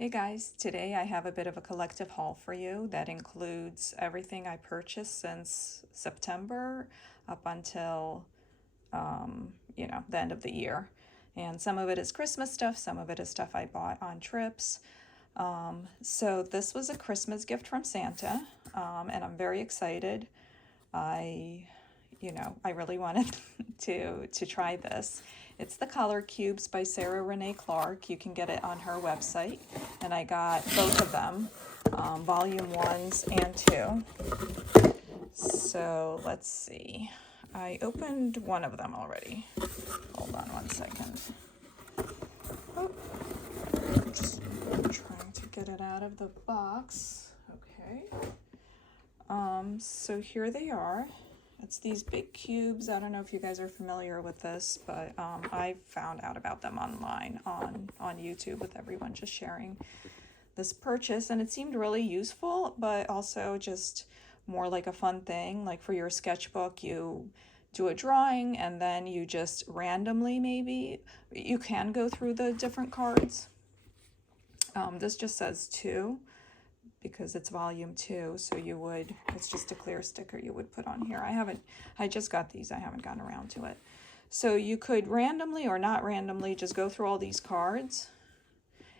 Hey guys, today I have a bit of a collective haul for you that includes everything I purchased since September up until, the end of the year. And some of it is Christmas stuff, some of it is stuff I bought on trips. So this was a Christmas gift from Santa, and I'm very excited. I really wanted to try this. It's the Color Cubes by Renae Clark. You can get it on her website. And I got both of them, volume 1s and 2. So let's see. I opened one of them already. Hold on one second. Oh, I'm just trying to get it out of the box. Okay. So here they are. It's these big cubes. I don't know if you guys are familiar with this, but I found out about them online on YouTube with everyone just sharing this purchase, and it seemed really useful, but also just more like a fun thing. Like for your sketchbook, you do a drawing and then you just randomly, maybe you can go through the different cards. This just says 2 because it's volume 2, so it's just a clear sticker you would put on here. I just got these, I haven't gotten around to it. So you could randomly or not randomly just go through all these cards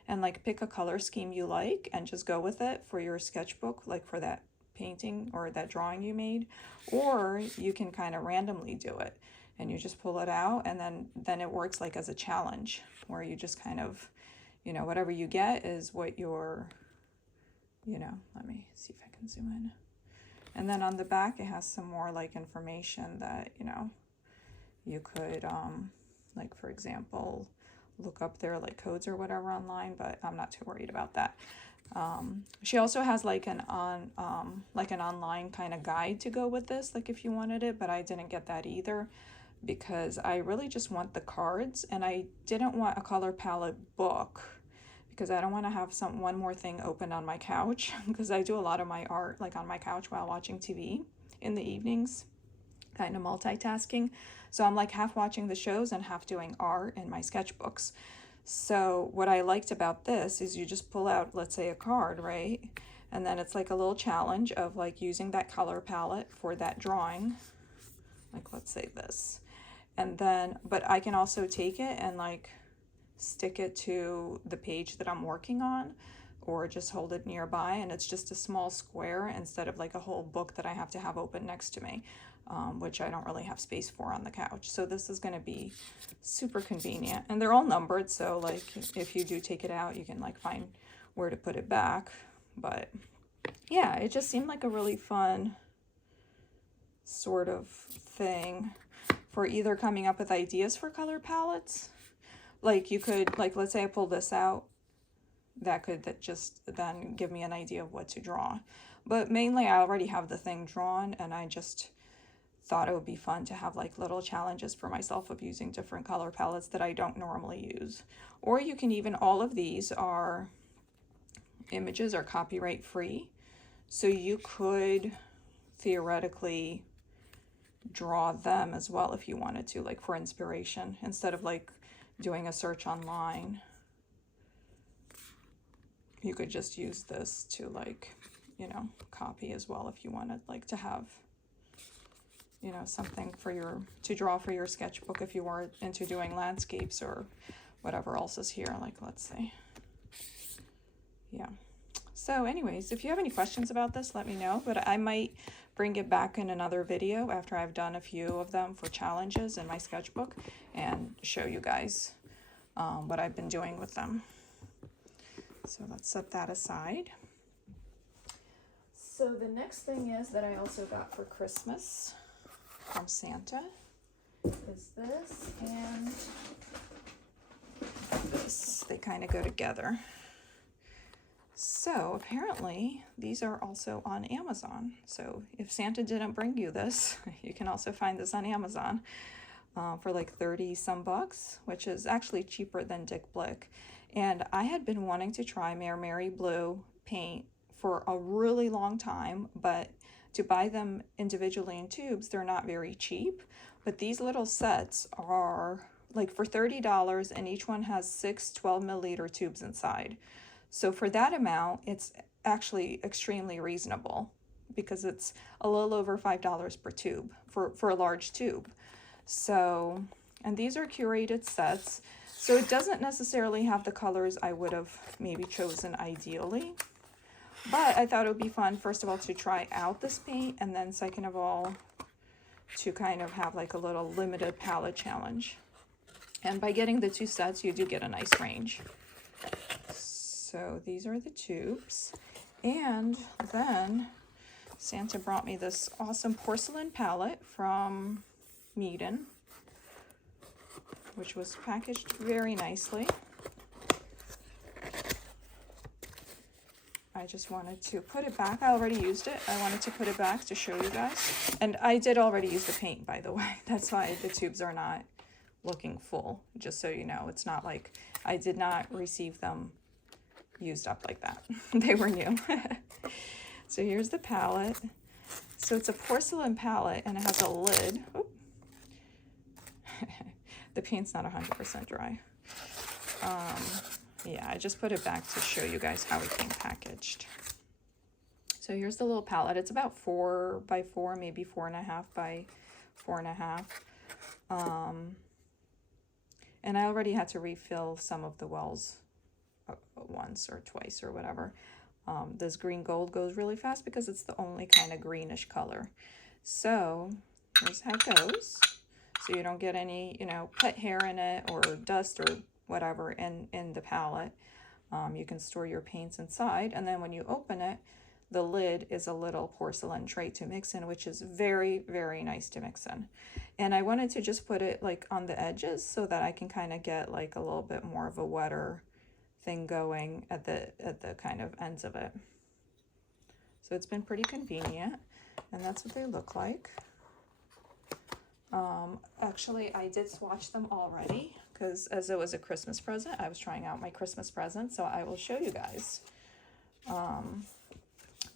and like pick a color scheme you like and just go with it for your sketchbook, like for that painting or that drawing you made. Or you can kind of randomly do it and you just pull it out, and then it works like as a challenge where you just kind of, whatever you get is what your, let me see if I can zoom in. And then on the back, it has some more like information that, you could, like for example, look up their like codes or whatever online, but I'm not too worried about that. She also has like an online kind of guide to go with this, like if you wanted it, but I didn't get that either because I really just want the cards, and I didn't want a color palette book because I don't want to have one more thing open on my couch because I do a lot of my art like on my couch while watching TV in the evenings, kind of multitasking. So I'm like half watching the shows and half doing art in my sketchbooks. So what I liked about this is you just pull out, let's say, a card, right? And then it's like a little challenge of like using that color palette for that drawing. Like let's say this. And then, but I can also take it and like stick it to the page that I'm working on, or just hold it nearby, and it's just a small square instead of like a whole book that I have to have open next to me, which I don't really have space for on the couch. So this is going to be super convenient, and they're all numbered, so like if you do take it out, you can like find where to put it back. But yeah, it just seemed like a really fun sort of thing for either coming up with ideas for color palettes. Like you could, like let's say I pull this out, that just then give me an idea of what to draw. But mainly I already have the thing drawn, and I just thought it would be fun to have like little challenges for myself of using different color palettes that I don't normally use. Or you can even, all of these are images are copyright free, so you could theoretically draw them as well if you wanted to, like for inspiration, instead of like doing a search online. You could just use this to like, copy as well if you wanted like to have, something to draw for your sketchbook if you were into doing landscapes or whatever else is here. Like, let's see. Yeah. So anyways, if you have any questions about this, let me know, but I might bring it back in another video after I've done a few of them for challenges in my sketchbook and show you guys what I've been doing with them. So let's set that aside. So the next thing is that I also got for Christmas from Santa is this and this. They kind of go together. So apparently these are also on Amazon. So if Santa didn't bring you this, you can also find this on Amazon for like 30 some bucks, which is actually cheaper than Blick. And I had been wanting to try MaimeriBlu paint for a really long time, but to buy them individually in tubes, they're not very cheap. But these little sets are like for $30, and each one has 6 12 milliliter tubes inside. So for that amount, it's actually extremely reasonable because it's a little over $5 per tube for a large tube. So, and these are curated sets. So it doesn't necessarily have the colors I would have maybe chosen ideally. But I thought it would be fun, first of all, to try out this paint, and then second of all, to kind of have like a little limited palette challenge. And by getting the two sets, you do get a nice range. So these are the tubes. And then Santa brought me this awesome porcelain palette from Meeden, which was packaged very nicely. I just wanted to put it back. I already used it. I wanted to put it back to show you guys. And I did already use the paint, by the way. That's why the tubes are not looking full, just so you know. It's not like I did not receive them used up like that. They were new. So here's the palette. So it's a porcelain palette and it has a lid. The paint's not 100% dry. Yeah, I just put it back to show you guys how it came packaged. So here's the little palette. It's about 4 by 4, maybe 4.5 by 4.5. And I already had to refill some of the wells once or twice or whatever. This green gold goes really fast because it's the only kind of greenish color. So here's how it goes. So you don't get any, you know, pet hair in it or dust or whatever in the palette. You can store your paints inside, and then when you open it, the lid is a little porcelain tray to mix in, which is very, very nice to mix in. And I wanted to just put it like on the edges so that I can kind of get like a little bit more of a wetter thing going at the kind of ends of it. So it's been pretty convenient, and that's what they look like. Actually, I did swatch them already because as it was a Christmas present, I was trying out my Christmas present, so I will show you guys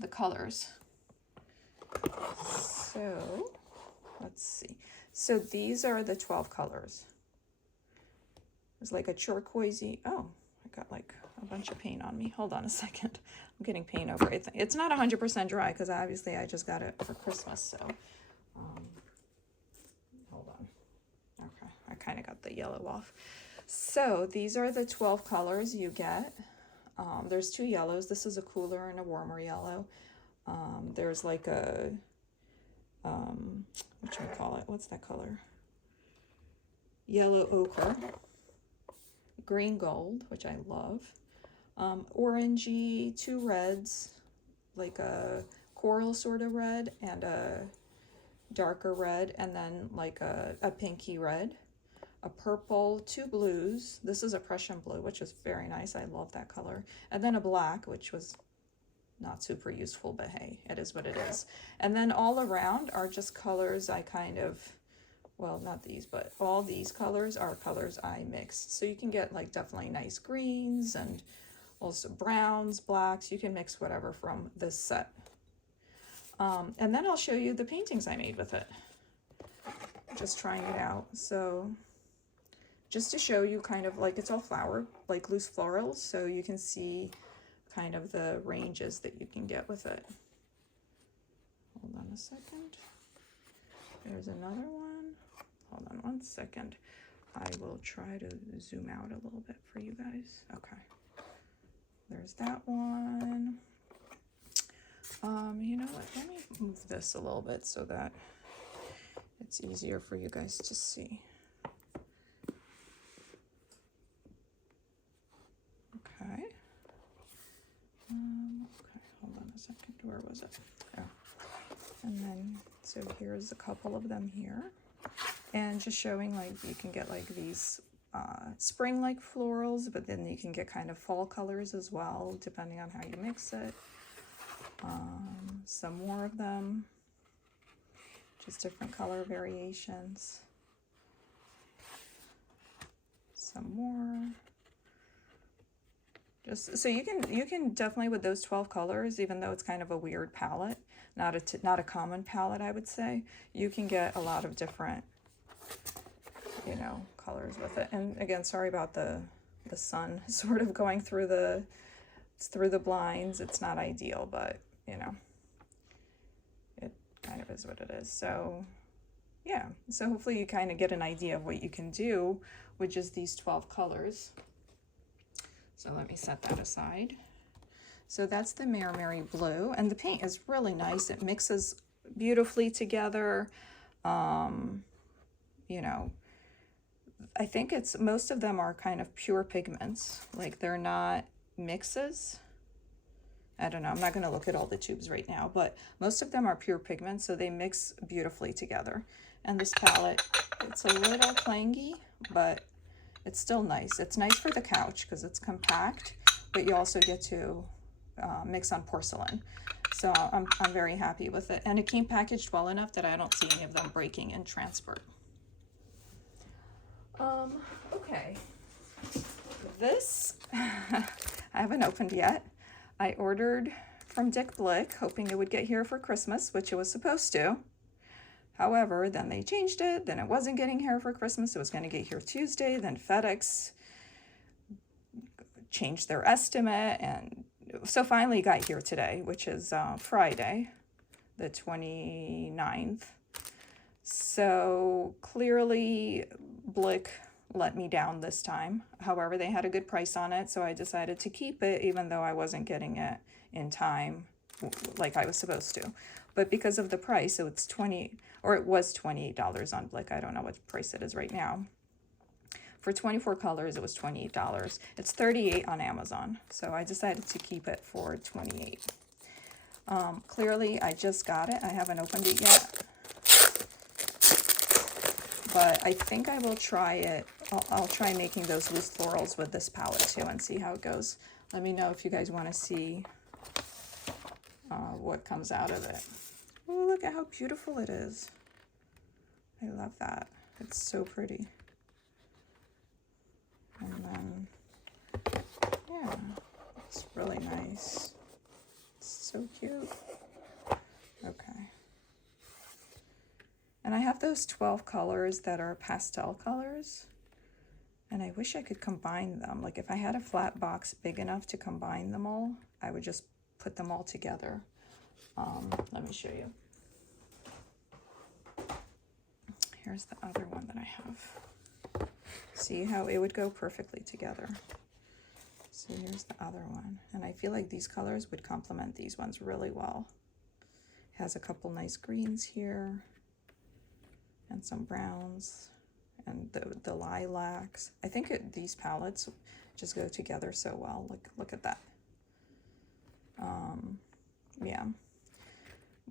the colors. So let's see. So these are the 12 colors. There's like a turquoisey. Oh, I got like a bunch of paint on me. Hold on a second. I'm getting paint over it. It's not 100% dry because obviously I just got it for Christmas. So hold on. Okay, I kind of got the yellow off. So these are the 12 colors you get. There's 2 yellows. This is a cooler and a warmer yellow. There's like a whatchamacallit? What's that color? Yellow ochre, green gold, which I love, orangey, 2 reds, like a coral sort of red and a darker red, and then like a pinky red, a purple, 2 blues. This is a Prussian blue, which is very nice. I love that color. And then a black, which was not super useful, but hey, it is what it is. And then all around are just colors I kind of, well, not these, but all these colors are colors I mixed. So you can get like definitely nice greens and also browns, blacks. You can mix whatever from this set. And then I'll show you the paintings I made with it. Just trying it out. So just to show you kind of like, it's all flower, like loose florals, so you can see kind of the ranges that you can get with it. Hold on a second. There's another one. Hold on one second. I will try to zoom out a little bit for you guys. Okay. There's that one. You know what? Let me move this a little bit so that it's easier for you guys to see. Okay. Okay, hold on a second. Where was it? Oh. And then, so here's a couple of them here. And just showing like you can get like these spring-like florals, but then you can get kind of fall colors as well, depending on how you mix it. Some more of them, just different color variations. Some more. Just so you can definitely, with those 12 colors, even though it's kind of a weird palette, not a common palette, I would say, you can get a lot of different, you know, colors with it. And again, sorry about the sun sort of going through the It's through the blinds. It's not ideal, but you know, it kind of is what it is. So yeah, so hopefully you kind of get an idea of what you can do with just these 12 colors. So let me set that aside. So that's the MaimeriBlu, and the paint is really nice. It mixes beautifully together. You know, I think it's, most of them are kind of pure pigments, like they're not mixes. I don't know, I'm not going to look at all the tubes right now, but most of them are pure pigments, so they mix beautifully together. And this palette, it's a little clangy, but it's still nice. It's nice for the couch because it's compact, but you also get to mix on porcelain. So I'm very happy with it. And it came packaged well enough that I don't see any of them breaking in transport. Okay. This, I haven't opened yet. I ordered from Blick, hoping it would get here for Christmas, which it was supposed to. However, then they changed it. Then it wasn't getting here for Christmas. It was going to get here Tuesday. Then FedEx changed their estimate. And so finally it got here today, which is Friday, the 29th. So clearly Blick let me down this time. However, they had a good price on it, so I decided to keep it, even though I wasn't getting it in time like I was supposed to. But because of the price, it was $28 on Blick. I don't know what price it is right now. For 24 colors, it was $28. It's $38 on Amazon, so I decided to keep it for $28. Clearly, I just got it. I haven't opened it yet, but I think I will try it. I'll try making those loose florals with this palette too and see how it goes. Let me know if you guys want to see what comes out of it. Oh, look at how beautiful it is. I love that. It's so pretty. And then, yeah, it's really nice. It's so cute. Okay. And I have those 12 colors that are pastel colors. And I wish I could combine them. Like if I had a flat box big enough to combine them all, I would just put them all together. Let me show you. Here's the other one that I have. See how it would go perfectly together. So here's the other one. And I feel like these colors would complement these ones really well. It has a couple nice greens here and some browns and the lilacs. I think these palettes just go together so well. Look at that. Yeah.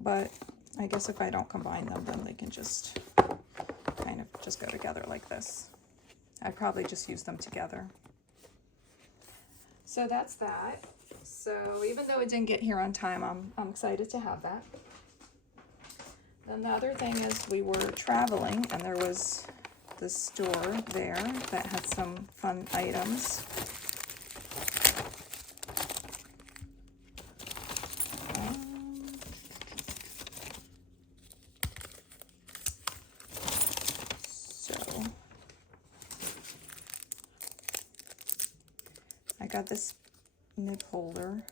But I guess if I don't combine them, then they can just kind of just go together like this. I'd probably just use them together. So that's that. So even though it didn't get here on time, I'm excited to have that. Then the other thing is we were traveling and there was this store there that had some fun items. I got this nib holder,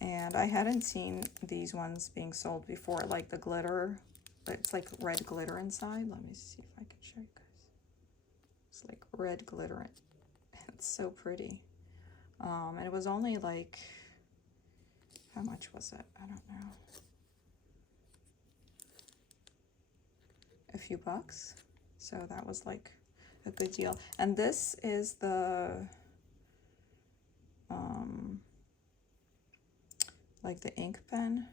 and I hadn't seen these ones being sold before, like the glitter. It's like red glitter inside. Let me see if I can show you guys. It's like red glitter. It's so pretty. And it was only like, how much was it? I don't know. A few bucks. So that was like a good deal. And this is the like the ink pen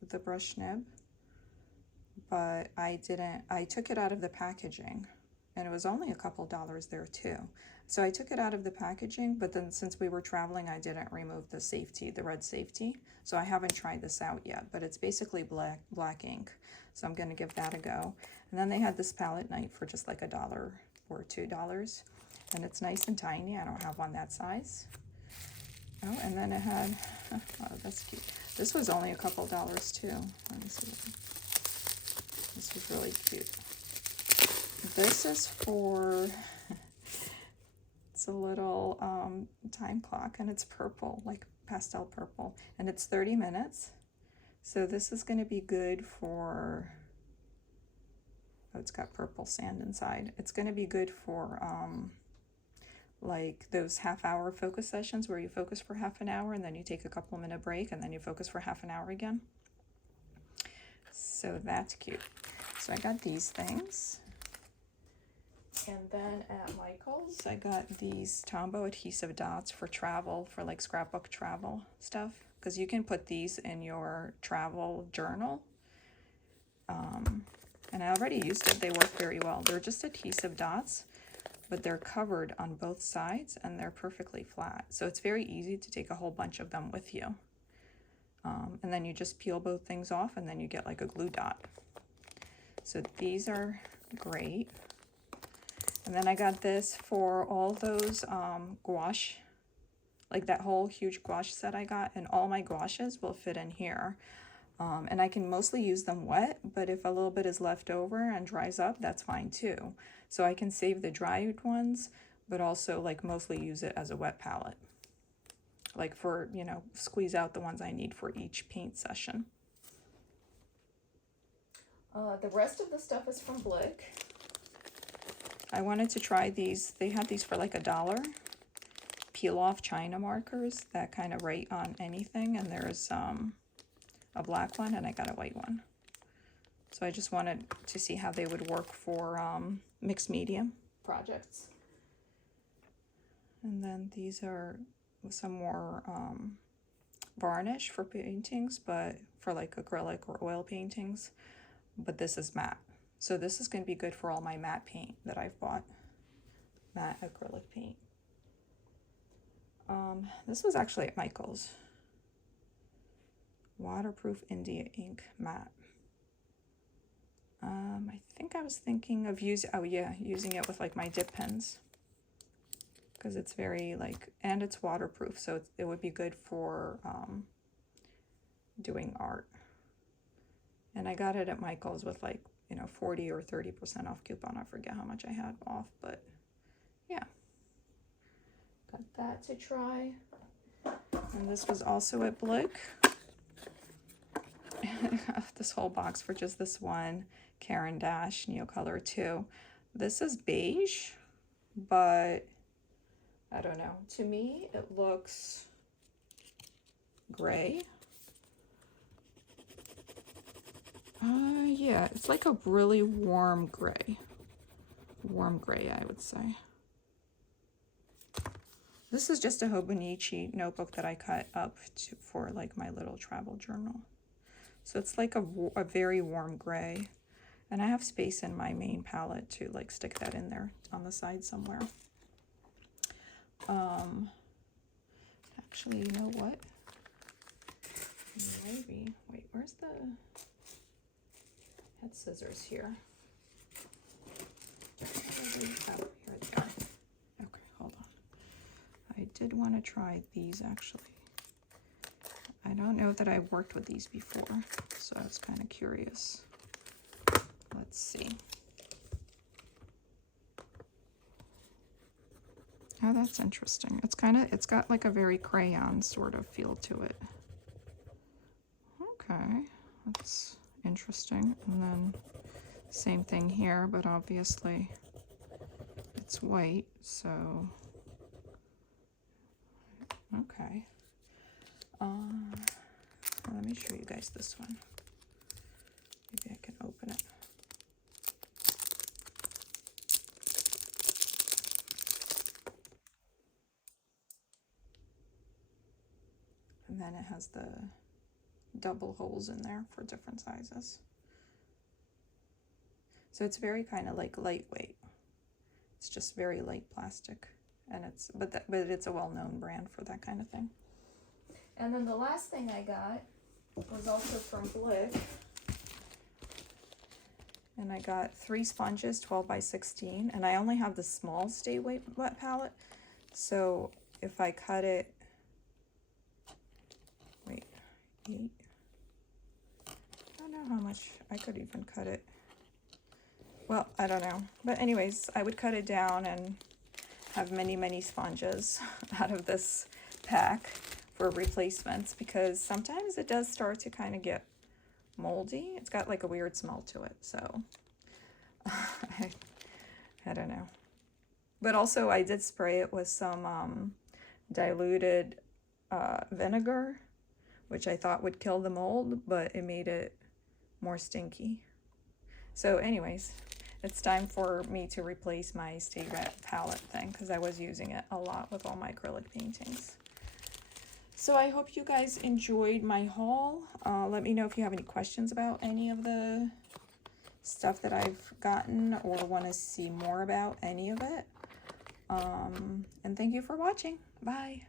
with the brush nib, but I took it out of the packaging, and it was only a couple dollars there too. So I took it out of the packaging, but then since we were traveling, I didn't remove the safety, the red safety. So I haven't tried this out yet, but it's basically black ink. So I'm gonna give that a go. And then they had this palette knife for just like $1 or $2. And it's nice and tiny. I don't have one that size. Oh, and then it had, oh, that's cute. This was only a couple dollars too. Let me see. This was really cute. This is for, it's a little time clock, and it's purple, like pastel purple, and it's 30 minutes. So this is going to be good for, oh, it's got purple sand inside. It's going to be good for like those half-hour focus sessions where you focus for half an hour and then you take a couple-minute break and then you focus for half an hour again. So that's cute. So I got these things. And then at Michael's, I got these Tombow adhesive dots for travel, for like scrapbook travel stuff. Because you can put these in your travel journal. And I already used it. They work very well. They're just adhesive dots, but they're covered on both sides and they're perfectly flat. So it's very easy to take a whole bunch of them with you. And then you just peel both things off and then you get like a glue dot. So these are great. And then I got this for all those gouache, like that whole huge gouache set I got, and all my gouaches will fit in here. And I can mostly use them wet, but if a little bit is left over and dries up, that's fine too. So I can save the dried ones, but also like mostly use it as a wet palette. Like for, you know, squeeze out the ones I need for each paint session. The rest of the stuff is from Blick. I wanted to try these. They had these for like $1. Peel off China markers that kind of write on anything, and there's a black one and I got a white one. So I just wanted to see how they would work for mixed medium projects. And then these are some more varnish for paintings, but for like acrylic or oil paintings, but this is matte. So this is going to be good for all my matte paint that I've bought, matte acrylic paint. This was actually at Michael's. Waterproof India ink matte. I think I was thinking of using it with like my dip pens, because it's very like, and it's waterproof, so it would be good for doing art. And I got it at Michael's with like, you know, 40 or 30% off coupon. I forget how much I had off, but yeah. Got that to try. And this was also at Blick. This whole box for just this one Karen Dash Neocolor 2. This is beige, but I don't know. To me, it looks gray. Yeah, it's like a really warm gray. Warm gray, I would say. This is just a Hobonichi notebook that I cut up for like my little travel journal. So it's like a very warm gray. And I have space in my main palette to like stick that in there on the side somewhere. Actually, you know what? Maybe, wait, where's the head scissors here? Oh, here they are. Okay, hold on. I did want to try these actually. I don't know that I've worked with these before, so I was kind of curious. Let's see. Oh, that's interesting. It's got like a very crayon sort of feel to it. Okay, that's interesting. And then same thing here, but obviously it's white, so okay. Let me show you guys this one. Maybe I can open it. And then it has the double holes in there for different sizes. So it's very kind of like lightweight. It's just very light plastic, and but it's a well-known brand for that kind of thing. And then the last thing I got was also from Blick. And I got 3 sponges, 12 by 16, and I only have the small Stay Wet palette. So if I cut it, wait, 8. I don't know how much I could even cut it. Well, I don't know. But anyways, I would cut it down, and have many sponges out of this pack for replacements, because sometimes it does start to kind of get moldy. It's got like a weird smell to it, so I don't know. But also I did spray it with some diluted vinegar, which I thought would kill the mold, but it made it more stinky. So anyways, it's time for me to replace my Stay Wet palette thing, because I was using it a lot with all my acrylic paintings. So I hope you guys enjoyed my haul. Let me know if you have any questions about any of the stuff that I've gotten, or want to see more about any of it. And thank you for watching. Bye.